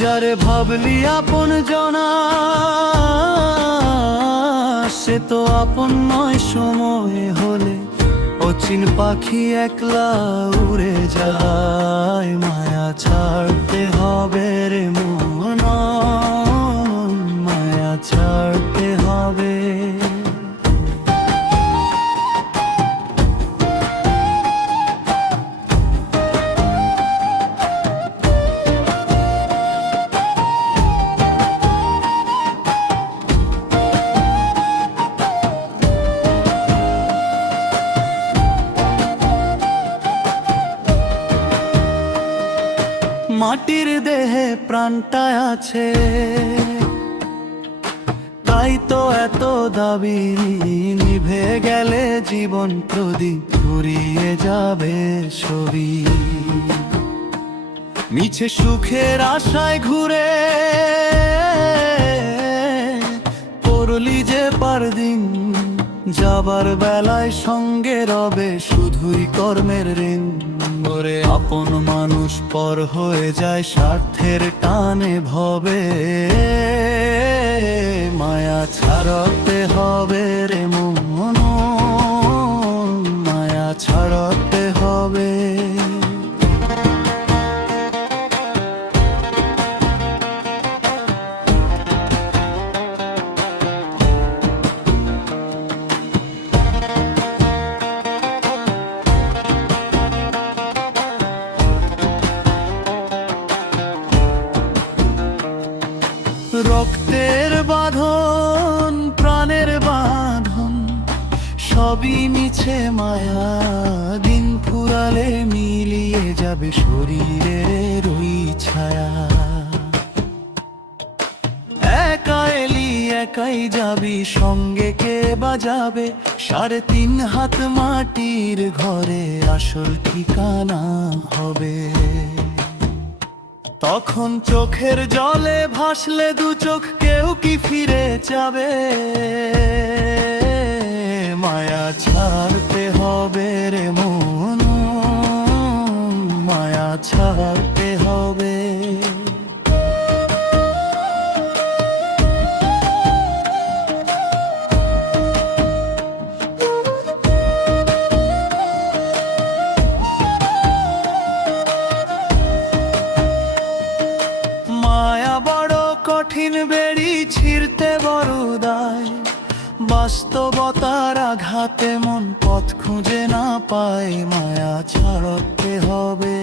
যারে ভাবলি আপন জনা, সে তো আপন নয়। সময় হলে অচিন পাখি একলা উড়ে যায়। মায়া ছাড়তে হবে রে মন, মায়া ছাড়তে হবে। মাটির দেহে প্রাণটা আছে, তাই তো এত দাবি। নিভে গেলে জীবন প্রদীপ ফুরিয়ে যাবে ছবি। মিছে সুখের আশায় ঘুরে পড়লি যে পারদিন, যাবার বেলায় সঙ্গে রবে শুধুই কর্মের ঋণ। ওরে আপন মানুষ পর হয়ে যায় স্বার্থের টানে ভবে। মায়া ছাড়তে হবে রে মন, মায়া ছাড়তে হবে। রক্তের বাঁধন, প্রাণের বাঁধন, সবই মিছে মায়া। দিন ফুরালে মিলিয়ে যাবে শরীরের ওই ছায়া। একা এলি একাই যাবি, সঙ্গে কে বাজাবে? 3.5 হাত মাটির ঘরে আসল ঠিকানা হবে। তখন চোখের জলে ভাসলে দু চোখ, কেউ কি ফিরে যাবে? মায়া ছাড়তে হবে রে মন, মায়া ছাড়তে হবে। কঠিন বেড়ি ছিঁড়তে বড় দায়, বাস্তবতার আঘাতে মন পথ খুঁজে না পায়। মায়া ছাড়তে হবে।